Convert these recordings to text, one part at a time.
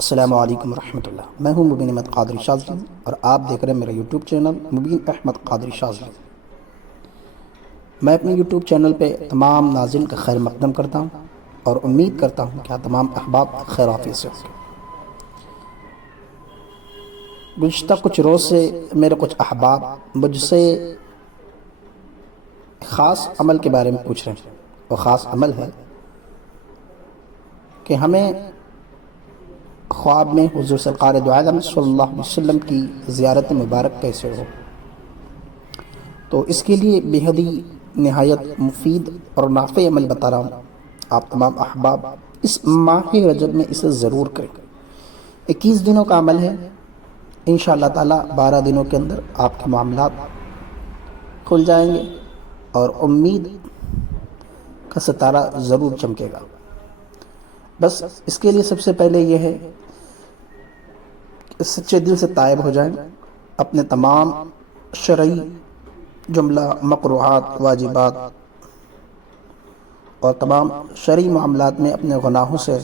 السلام علیکم ورحمۃ اللہ۔ میں ہوں مبین احمد قادری شاذلی اور آپ دیکھ رہے ہیں میرا یوٹیوب چینل مبین احمد قادری شاذلی۔ میں اپنے یوٹیوب چینل پہ تمام ناظرین کا خیر مقدم کرتا ہوں اور امید کرتا ہوں کہ آپ تمام احباب خیر عافیت سے ہوں۔ گزشتہ کچھ روز سے میرے کچھ احباب مجھ سے خاص عمل کے بارے میں پوچھ رہے ہیں، وہ خاص عمل ہے کہ ہمیں خواب میں حضور سرکار دو عالم صلی اللہ علیہ وسلم کی زیارت مبارک کیسے ہو۔ تو اس کے لیے بےحد ہی نہایت مفید اور نافع عمل بتا رہا ہوں۔ آپ تمام احباب اس ماہ رجب میں اسے ضرور کریں۔ 21 دنوں کا عمل ہے، انشاءاللہ تعالیٰ 12 دنوں کے اندر آپ کے معاملات کھل جائیں گے اور امید کا ستارہ ضرور چمکے گا۔ بس اس کے لیے سب سے پہلے یہ ہے کہ سچے دل سے تائب ہو جائیں، اپنے تمام شرعی جملہ مقروحات، واجبات اور تمام شرعی معاملات میں اپنے گناہوں سے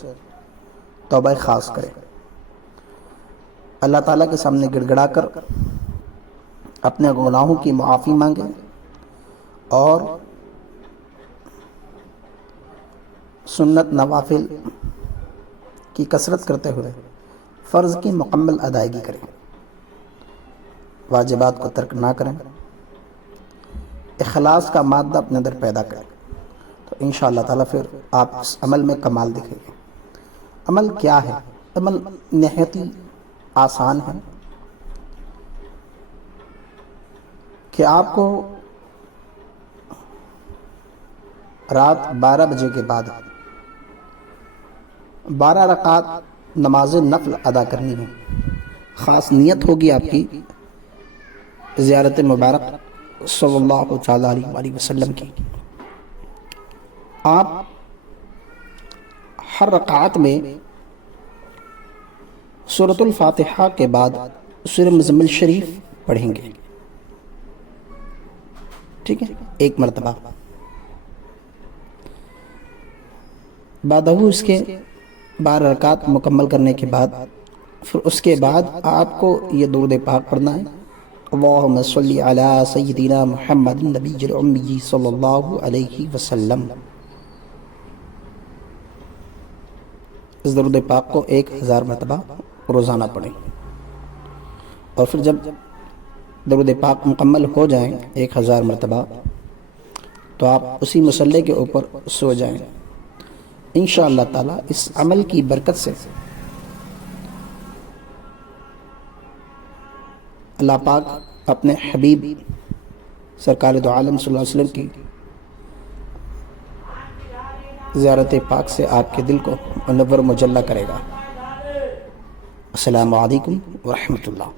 توبہ خاص کریں، اللہ تعالیٰ کے سامنے گڑ گڑا کر اپنے گناہوں کی معافی مانگیں اور سنت نوافل کی کثرت کرتے ہوئے فرض کی مکمل ادائیگی کریں، واجبات کو ترک نہ کریں، اخلاص کا مادہ اپنے اندر پیدا کریں، تو انشاءاللہ تعالیٰ پھر آپ اس عمل میں کمال دکھیں گے۔ عمل کیا ہے؟ عمل نہایت ہی آسان ہے کہ آپ کو رات 12 بجے کے بعد 12 رکعات نماز نفل ادا کرنی ہے۔ خاص نیت ہوگی آپ کی زیارت مبارک صلی اللہ تعالیٰ علیہ وآلہ وسلم کی۔ آپ ہر رکعت میں سورۃ الفاتحہ کے بعد سورہ مزمل شریف پڑھیں گے، ٹھیک ہے، ایک مرتبہ۔ بعدہ اس کے 12 رکعات مکمل کرنے کے بعد پھر اس کے بعد آپ کو یہ درود پاک پڑھنا ہے، اللہم صلی علی سیدنا محمد النبی الامی صلی اللہ علیہ وسلم۔ اس درود پاک کو 1000 مرتبہ روزانہ پڑھیں، اور پھر جب درود پاک مکمل ہو جائیں 1000 مرتبہ تو آپ اسی مصلی کے اوپر سو جائیں۔ انشاءاللہ تعالیٰ اس عمل کی برکت سے اللہ پاک اپنے حبیب سرکار دو عالم صلی اللہ علیہ وسلم کی زیارت پاک سے آپ کے دل کو منور مجلہ کرے گا۔ السلام علیکم ورحمۃ اللہ۔